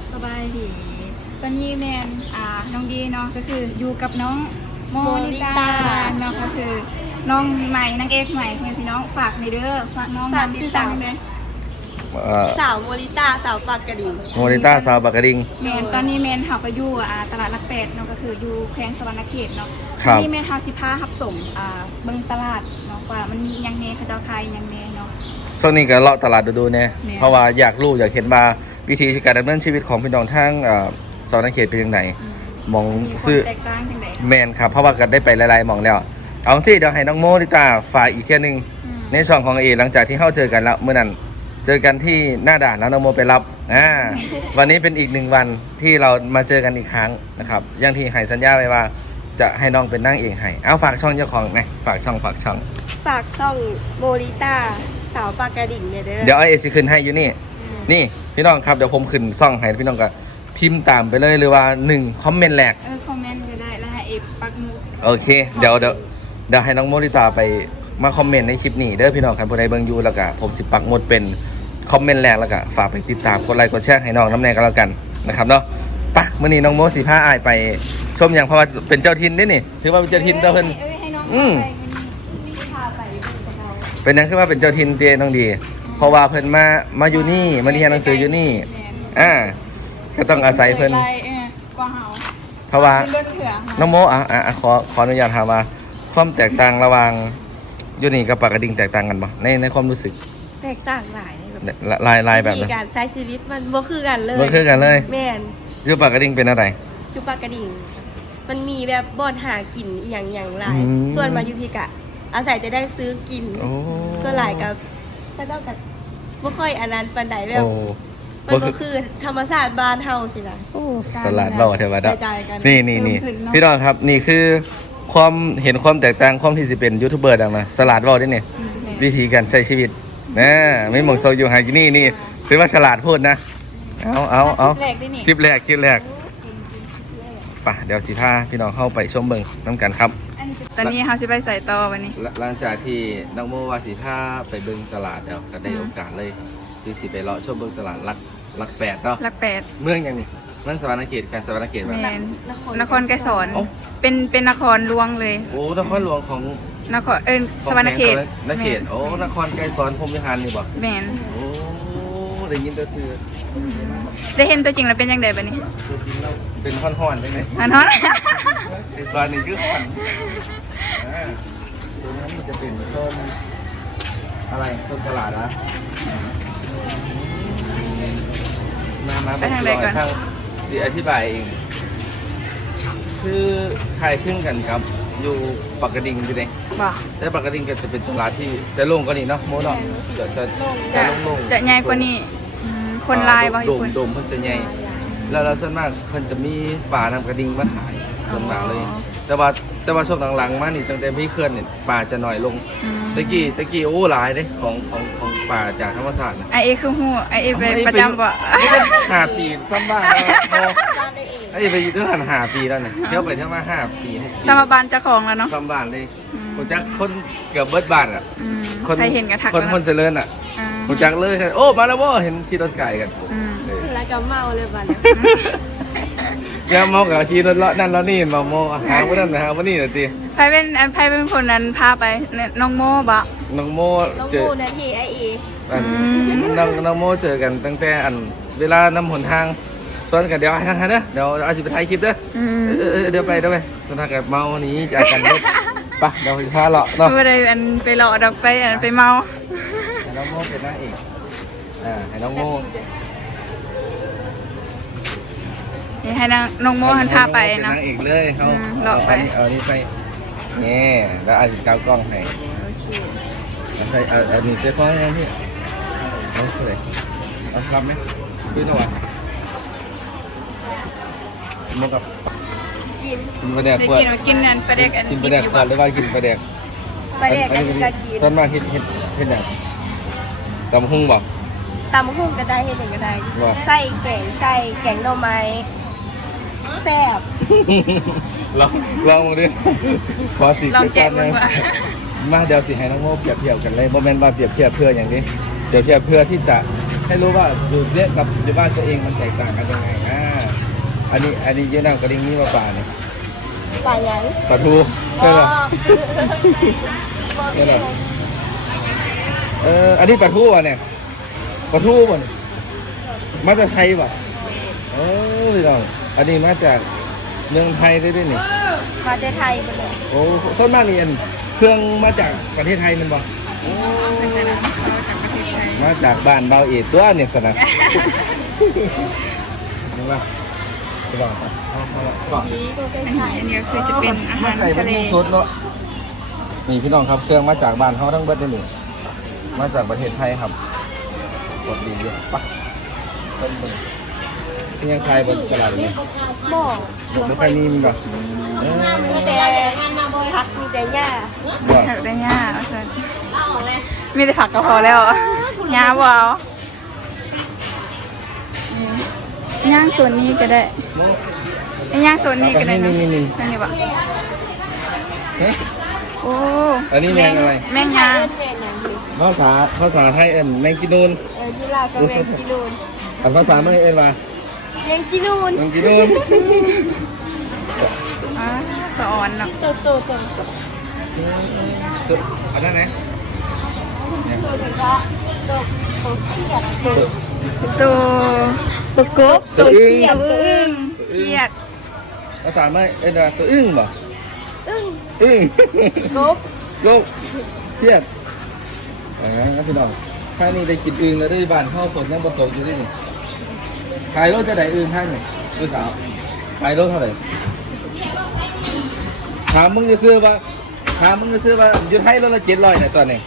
สบายดีตอนนี้แมนน้องดีเนาะก็คืออยู่กับน้องโมนิตาเนาะก็คือน้องใหม่นางเอกใหม่เพื่อนพี่น้องฝากในเด้อฝากน้องมาติดตามเลยสาวโมลิต้าสาวปากกระดิ่งโมนิต้าซาวปากกระดิ่งแมนตอนนี้แมนเขาก็อยู่ตลาดลักแปดเนาะก็คืออยู่แขวงสวรรณเขตเนาะคตรัอบ นนี้แมนเฮาสิพาหับสมเบิ่งตลาดเนาะว่ามันมีหยังแหน่เขาเจ้าขายหยังแหน่เนาะช่วงนี้ก็เลาะตลาดดูๆเนี่ยแม่เพราะว่าอยากรู้อยากเห็นว่าวิธีการดำเนินชีวิตของพี่น้องทางสวรรณเขตเป็นยังไงมองมีความซื้อแตกต่างจังไดแมนครับเพราะว่าก็ได้ไปหลายๆหมองแล้วเอาสิเดี๋ยวให้น้องโมนิตาฝากอีกแค่นึงในช่องของเอหลังจากที่เข้าเจอกันแล้วเมื่อนั้นเจอกันที่หน้าด่านแล้วน้องโมไปรับวันนี้เป็นอีกหนึ่งวันที่เรามาเจอกันอีกครั้งนะครับอย่างที่ให้สัญญาไว้ว่าจะให้น้องเป็นนั่งเองให้เอาฝากช่องเจ้าของนะฝากช่องฝากช่องโมลิต้าสาวปากกระดิ่งเนี่ยเด้อเดี๋ยวไอเอซิขึ้นให้อยู่นี่นี่พี่น้องครับเดี๋ยวผมขึ้นซ่องให้พี่น้องก็พิมพ์ตามไปเลยหรือว่า1คอมเมนต์แรกคอมเมนต์ก็ได้แล้วให้เอฟปักหมุดโอเคเดี๋ยวให้น้องโมริตาไปมาคอมเมนต์ในคลิปนี้เด้อพี่น้องครับผู้ใดเบิ่งอยู่แล้วก็ผมสิปักหมดเป็นคอมเมนต์แรกแล้วก็ฝากไปติดตามกดไลค์กดแชร์ให้น้องน้ำแน่กันแล้วกันนะครับเนาะปะมื้อนี้น้องโมสิพาอ้ายไปชมอย่างเพราะว่าเป็นเจ้าถิ่นเด้นี่ถือว่าเป็นเจ้าถิ่นเด้อเพิ่นให้น้องอืมพาไปดูกับเราเป็นหยังคือว่าเป็นเจ้าถิ่นเตี้ยน้องดี เพราะว่าเพิ่นมาอยู่นี่มาเรียนหนังสืออยู่นี่ก็ต้องอาศัยเพิ่นกว่าเฮาเพราะว่าเป็นเรื่องเถื่อน้องโมขออนุญาตถามว่าความแตกต่างระหว่างอยู่นี่กับปากกระดิ่งแตกต่างกันปะในความรู้สึกแตกต่างหลายเลยแบบลายแบบวินั้นธีการใช้ชีวิตมันบ่คือกันเลยบ่คือกันเลยแม่นอยู่ปากกระดิ่งเป็นอะไรอยู่ปากกระดิ่งมันมีแบบบ่อนหากินอหย่างหลายอืมส่วนมาอยู่พี่กะ อาศัยจะได้ซื้อกินโอ้ส่วนหลายกับก็ต้องกับบ่ค่อยอันนั้นปานใดแบบโอ้มันก็คือธรรมชาติบ้านเฮาสิล่ะสลัดเบาเทวดาใส่ใจกันนี่เพิ่มขึ้เาะพี่น้องครับนี่คือความเห็นความแตกต่างความที่สิเป็นยูทูบเบอร์ดังนะสลัดเบาได้เนี่ยอืมวิธีการใช้ชีวิตนะไม่หมองโซอยู่หายที่นี่ถือว่าฉลาดพูดนะเอาคลิปแรกด้วยนี่คลิปแรกไปะเดี๋ยวสิพาพี่น้องเข้าไปชมเบิ่งน้ำกันครับตอนนี้เฮาสิไปใส่ต่อวันนี้หลังจากที่น้องโมวาสิพาไปเบิ่งตลาดแล้วก็ได้โอกาสเลยคือสิไปเลาะชมเบิ่งตลาดลักแปดเนาะหลักแปดเมืองอย่างนี้เมืองสวรรณเขตการสวรรณเขตแมว่านนครไกรสอนเอ้าเป็นนครหลวงเลยโอ้นครหลวงของนครสวรรณเขตสวรรณเขตโอ้นครไกรสอนพรหมวิหารนี่บ่แมนโอ้ได้ยินแต่ชื่อได้เห็นตัวจริงแล้วเป็นยังไงบัดนี้คือจริงแล้วเป็นห้อนๆใช่ไหมอันนั้นไกรสอนนี่คือห้อนตัวนั้นมันจะเป็นส้มอะไรส้มตลาดนะมาไปทางใดก่อนทางสิอธิบายเอง คือคล้ายคลึงกันครับ อยู่ปากกระดิ่งใช่ไหมบ่แต่ปากกระดิ่งก็จะเป็นตลาดที่จะโล่งกว่านี้เนาะโมเนาะจะจะโล่งๆจะใหญ่กว่านี้คนลายบ่อยู่คนโดมเพิ่นจะใหญ่แล้วส่วนมากเพิ่นจะมีปลาน้ำกระดิ่งมาขายส่วนมากเลย แต่ว่าช่วงหลังๆมานี่ตั้งแต่มีเขื่อนเนี่ยปลาจะน้อยลงอืมตะกี้โอ้หลายเด้ของปลาจากธรรมชาตินะไอเอคือฮู้ไอเอไปประจำบ่นี่เป็น5 ปีซ้ำบ้านแล้วโมบ้านได้เองไอ้ไปอยู่ด้วยกัน5 ปีแล้วเนี่ยเที่ยวไปเที่ยวมา5 ปี6 ปีสมบานเจ้าของแล้วเนาะซ้ำบ้านเลยอืมผมจักคนเกือบเบิดบ้านอ่ะอืมคนใครเห็นก็ทักคนแล้วคนเจริญอ่ะอ่าผมจักเลยโอ้มาแล้วบ่เห็นขี่รถไก่กันอืมเลยแล้วก็เมาเลยบัดนี้ยามเมากับขี่รถเลาะนั่นเลาะนี่มาโมหาว่านั่นหาว่านี่น่ะติใครเป็นคนนั้นพาไปเนี่ยน้องโมบ่น้องโมน้องเจอมูนาทีไอเออันน้องโมเจอกันตั้งแต่อันเวลานำหนทางส่วนกันเดี๋ยวให้ทางหาเด้อเดี๋ยวเอาสิไปถ่ายคลิปเด้ออืมเดี๋ยวไปส่วนทางกับเมาหนี้จากกันรถไปเดี๋ยวพาเลาะเนาะบ่ได้ไปหลอกดอกไปเมาให้น้องโมเป็นนางเอกให้น้องโมให้น้องโมหันพาไปเป็นเนาะนางเอกเลยเขาอืมเลาะไปเอานี่ไปนี่แล้วอาจจะเกากล้องให้โอเคใช่เอานี่เจ๊ฟ้องยังพี่เอาเท่าไหร่เอารับไหมดูหน่อยมกับกินกินปลาแดกได้ขวดกินนั่นปลาแดกอันกินปดิลาบแดกอยู่ขวบ่ดหรือว่ากินปลาแดกไปแดกกันก็กินส่วนมากเห็ดอย่างตำหุ่งบอกตำหุ่งก็ได้เฮ็ดหยังก็ได้ว่าไส้แกงไส้แกงหน่อไม้แซ่บลองมาดิขอสิลองแจกมึงว่ามาเดี๋ยวสิให้น้องโมเปรียบเทียบกันเลยโมเมนต์ว่าเปรียบเทียบเพื่ออย่างนี้เดี๋ยวเทียบเพื่อที่จะให้รู้ว่าอยู่เนี่ยกับอยู่บ้านตัวเองมันแตกต่างกันยังไงอันนี้เยอะน้ำกระดิ่งนี่มาป่าเนี่ยป่ายังปลาทูใช่ไหมใช่ไหมอันนี้ปลาทูอ่ะเนี่ยปลาทูบ่นมาจากไทยป่ะพี่น้องอันนี้มาจากเมืองไทยได้ด้วยนี่มาจากไทยไปเลยโอ้ต้นมากนี่เครื่องมาจากประเทศไทยมันบ่มาจากบ้านเบาเอตัวเนี่ยสนะนี่ว่าจะบอกบอกอันนี้คือจะเป็นอาหารทะเลสดเนาะนี่พี่น้องครับเครื่องมาจากบ้านเขาทั้งเบิดนี่นี่มาจากประเทศไทยครับสดดีเยอะปะต้นนี่ยังขายบนตลาดเลยบอกไม่ค่อยมีมันบ่มีแต่ผักมีแต่หญ้าบ่ผักได้ง่ายมีแต่ผักก็พอแล้วง่าบ่เอาย่างส่วนนี้ก็ได้ย่างส่วนนี้ก็ได้นะนี่บ่เฮ้ยโอ้อันนี้แมงอะไรแมงยางแม่อย่างนี้ภาษาไทยแมงจีนูนที่ลาวก็แมงจีนูนภาษาไม่เอ็นว่าแมงจีนูนแมงจีนูนสะออนเนาะโตโตโตอันนั้นไงโตเลยก็โตโตเขียดโตตัวตัวกบตัวอึ้งตัวอึ้งเครียดภาษาไม่เอ็นว่าตัวอึ้งบ่อึ้งอึ้งกบโยกเครียดครับพี่น้องท่านี้ได้กินอึ้งแล้วได้บ้านเข้าฝนยังบ่ตกอยู่ที่นี่ขายรถจะได้อึ้งท่านนี่ดูสาวขายรถเท่าไหร่ถามมึงจะซื้อว่าอยู่ไทยรถละ700เนี่ยตอนนี้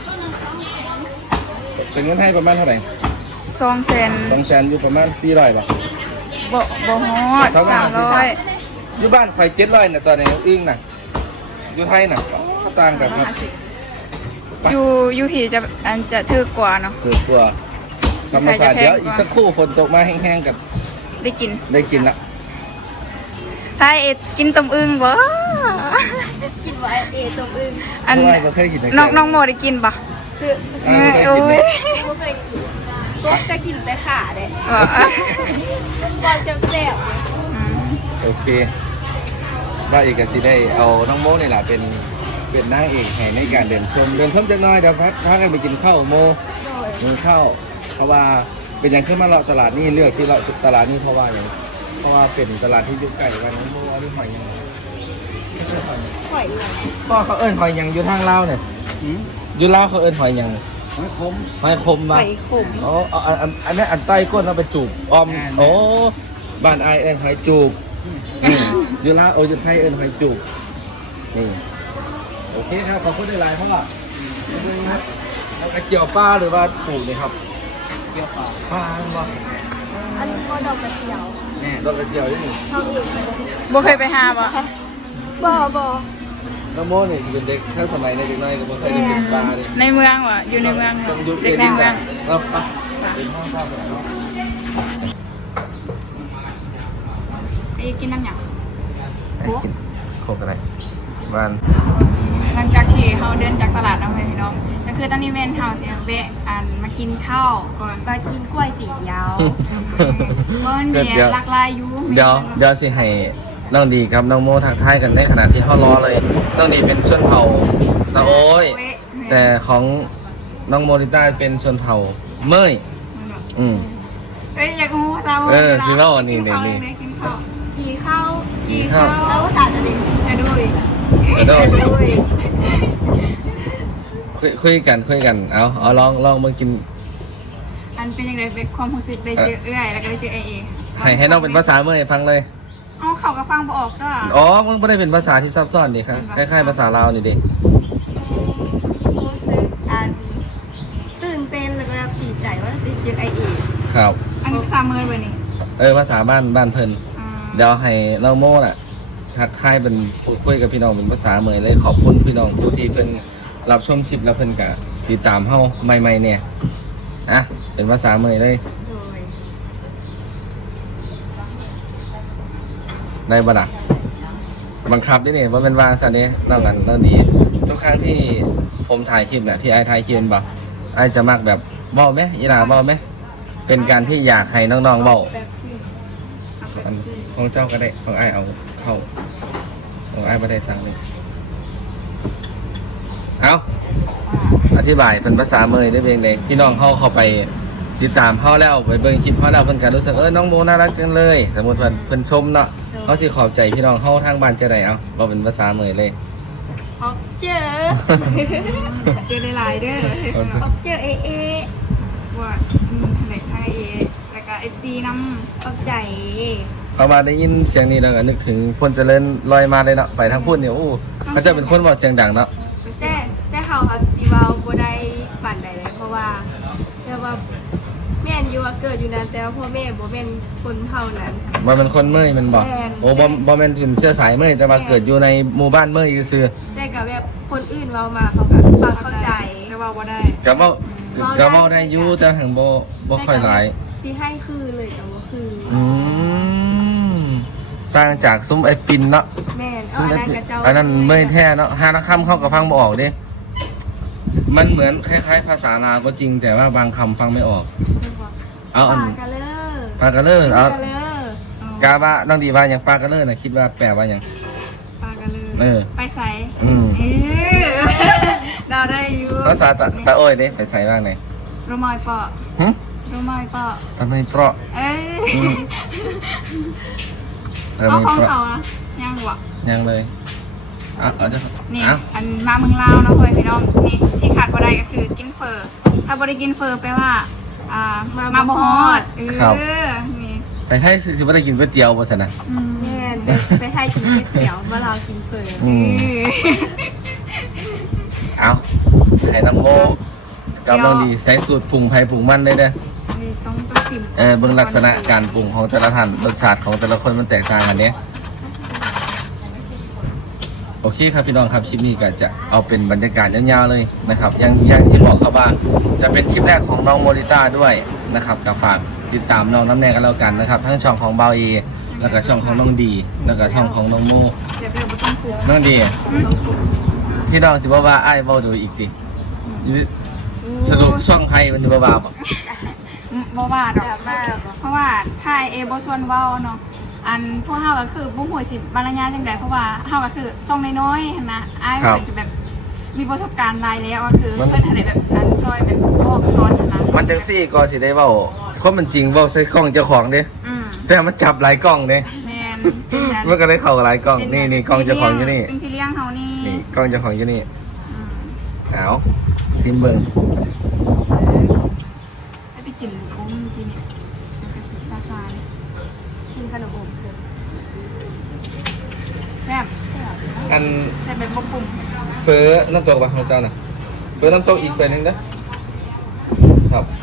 เป็นเงินไทยประมาณเท่าไหร่ 200,000 200,000อยู่ประมาณ400ป่ะบ่ฮอด300 อยู่บ้านไฟ700น่ะตอนนี้อึ้งน่ะอยู่ไทยน่ะต่างกันครับอยู่ที่จะถือกว่าเนาะคือกลัวธรรมศาสตร์เดี๋ยวอีกสักครู่ฝนตกมาแห้งๆกับได้กินได้กินละไทยเอ็ดกินต้มอึ่งบ่กินไว้ตัวอึ้งอันเพราะว่าเราเคยกินน้องโมได้กินปะคือโอ้ยไม่เคยกินกบจะกินแต่ขาเด้อ๋อก่อนจะแซ่บโอเคว่าอีกก็สิได้เอาน้องโมนี่แหละเป็นนางเอกแห่ในการเดินชมจักหน่อยเดี๋ยวพากันไปกินข้าวโมมีข้าวเพราะว่าเป็นอย่างขึ้นมาเลาะตลาดนี่เลือกที่เลาะตลาดนี่เพราะว่าอย่างเพราะว่าเป็นตลาดที่อยู่ใกล้วันนี้โมอันนี้หอยยังหอยหน่อยพ่อเขาเอิ้นหอยยังอยู่ทางลาวเนี่ยอยู่ลาวเขาเอิ้นหอยยังหอยคมหอยขมอ๋ออันนี้อันใต้ก้นเราไปจูบออมโอ้บ้านไอเอิ้นหอยจูบอยู่ลาวอยู่ไทยเอิ้นหอยจูบนี่โอเคครับขอบคุณหลายๆเพราะว่าเกี่ยวปลาหรือว่าปลูกนี่ครับเกี่ยวปลาบ่อันนี้ก็ดอกกระเจียวแม่ดอกกระเจียวนี่เขาเองบ่เคยไปหาบ่บ่น้องโมนี่เป็นเด็กถ้าสมัยในเด็กน้อยก็บ่เคยได้กินปลาเลยในเมืองวะอยู่ในเมืองต้องอยู่เด็กในเมืองเราไปเป็นห้องข้าวแบบเราไอ้กินน้ำหยังกินโคกอะไรบ้านหลังจากที่เขาเดินจากตลาดเอาไปพี่น้องก็คือตอนนี้แม่นเฮาสิแวะมากินข้าวก่อนมากินกล้วยตี๋ยาวเพราะมันมีหลากหลายอยู่เดี๋ยวสิให้น้องดีครับน้องโมทักทายกันในขณะที่เขารอเลยน้องดีเป็นชนเผ่าตะโอ้ยแต่ของน้องโมนิต้าเป็นชนเผ่าเมยเอ้ยอยากรู้ภาษาคือว่านี่กินข้าวกี่ข้าวกี่ข้าวแล้วภาษาจะด้วยคุยกันเอาลองมากินอันเป็นยังไงเป็นความรู้สึกไปเจอเอื้อยแล้วก็ไปเจอเอให้น้องเป็นภาษาเมยฟังเลยเอาเขาก็ฟังบ่ออกตัวอ๋อมันไม่ได้เป็นภาษาที่ซับซ้อนนี่ครับคล้ายๆภาษาลาวนี่ดิรู้สึกตื่นเต้นแล้วก็ดีใจว่าได้เจอไอเอครับอันนี้ภาษาเมยบ่นี่ภาษาบ้านเพิ่นเดี๋ยวให้น้องโมน่ะทักทายเป็นพูดคุยกับพี่น้องเป็นภาษาเมยเลยขอบคุณพี่น้องผู้ที่เพิ่นรับชมคลิปแล้วเพิ่นก็ติดตามเฮาใหม่ๆเนี่ยเป็นภาษาเมยเลยได้บ่ล่ะบังคับด้วยนี่ว่าเป็นวางซะนี่ต้องกันต้องดีทุกครั้งที่ผมถ่ายคลิปน่ะที่ไอ้ถ่ายคลิปบ่ไอ้จะมักแบบเว้าไหมอีหลาเว้าไหมเป็นการที่อยากให้น้องๆเว้าแบบสิเอาแบบอันนี้ของเจ้าก็ได้ของไอ้ายเอาเข้าของไอ้ายบ่ได้สั่งเลยเอาว่าอธิบายเป็นภาษาเมยได้เพียงเลยพี่น้องเข้าไปติดตามเขาแล้วไปเบิ่งคลิปเขาแล้วเพิ่นก็รู้สึกน้องโมน่ารักจังเลยสมมุติว่าเพิ่นชมเนาะเขาสิขอบใจพี่น้องเฮาทางบ้านจะได้เอาบ่เป็นภาษาเมยเลยออกเจอเจอหลายๆเด้อโอเคออกเจอเอเอว่าไหนไทยแล้วก็ FC นำออกใจพอมาได้ยินเสียงนี้แล้วก็นึกถึงพลเจริญลอยมาเลยเนาะไปทางพูดเนี่ยโอ้เขาจะเป็นคนบอกเสียงดังเนาะแต่เขาซีเวาบ่ได้ปั่นใดเลยเพราะว่าเรียกว่าแม่นอยู่ว่าเกิดอยู่นั้นแต่ว่าพ่อแม่บ่แม่นคนเท่านั้นมันเป็นคนเมยมันบอกแม่นโอ้บ่แม่นถึงเสื้อสายเมยแต่ว่าเกิดอยู่ในหมู่บ้านเมยซื่อแต่กับแบบคนอื่นเว้ามาเขาก็ฟังเข้าใจแต่ว่าบ่ได้ๆก็เว้าได้อยู่แต่หังบ่ค่อยหลายสิให้คือเลยแต่ว่าคืออืมต่างจากซุ้มไอปินเนาะแม่นเอาซุ้มอัไอนนั้นปินกับเจ้าอันนั้นเมยแท้เนาะห้านักคำเข้ากับฟังบ่ออกเด้มันเหมือนคล้ายๆภาษาลาวก็จริง แต่ว่าบางคำฟังไม่ออก เอาอันปากกะเลอปลากระเลอเอาปากกะเลอกาว่าน้องดีว่าอย่างปลากระเลอน่ะคิดว่าแปลว่าอย่างปากันเลยเออไปใส่อืมเราได้อยู่ภาษาตะโอ้ยเด้ไปใส่บ้างไหนโรมอยปอหึโรมอยปอทำไมเพราะเอ้ยอืม ทำเอาไมของเพราะเขานะยังวะยังเลยเอาเดี๋ยวนี่เอาอันมาเมืองลาวเนาะเพื่อนพี่น้องนี่ที่ขาดบ่ได้ก็คือกินเฟอร์ถ้าบ่ได้กินเฟอร์แปลว่ามาบ่ฮอดนี่ไปให้สิว่าได้กินก๋วยเตี๋ยวบ่สนะแม่นไปไทยกินก๋วยเตี๋ยวมาเรากินเฟอร์อืมเอาให้น้ำโมกับน้องดีใส่สูตรปรุงไผ่ปรุงมันเลยเด้อต้องชิมเบิ่งลักษณะการปรุงของแต่ละท่านรสชาติของแต่ละคนมันแตกต่างกันเนี้ยโอเคครับพี่น้องครับคลิปนี้ก็จะเอาเป็นบรรยากาศยาวๆเลยนะครับยังที่บอกครับว่าจะเป็นคลิปแรกของน้องโมริต้าด้วยนะครับกับฝากติดตามน้องน้ำแน่กันแล้วกันนะครับทั้งช่องของเบาเอแล้วก็ช่องของน้องดีแล้วก็ช่องของน้องโมเดี๋ยวเราบ่ต้องปรุงน้องดีพี่น้องสิว่าไอ้ายเบาดูอีกติสรุปช่องใครมันจะบ้าบ่บ่ว่าดอกแบบมากเพราะว่าถ้าเอบ่ส่วนเว้าเนาะอันพวกเฮาก็คือบ่ฮู้สิบรรยายจังได๋เพราะว่าเฮาก็คือส่งน้อยๆหั่นนะอ้ายเพิ่นก็แบบมีประสบการณ์หลายแล้วก็คือเพิ่นให้แบบอันซอยแบบบอกสอนหั่นนะมันจังซี่ก็สิได้เว้าความเป็นจริงเว้าใส่กล้องเจ้าของเด้อืมแต่มันจับหลายกล้องเด้แม่นเป็นแบบมันก็ได้เข้าหลายกล้องนี่กล้องเจ้าของอยู่นี่เป็นพี่เลี้ยงเฮานี่นี่กล้องเจ้าของอยู่นี่อืมเอาซิมเบิ่งให้ไปกินลูกอมจริงๆซาๆเลยกินขนมอบคือแซ่บอันใส่เป็นบ่ปรุงเฟ้อน้ำตกปะของเจ้าน่ะเฟ้อน้ำตกอีกเฟ้อนึงนะครับ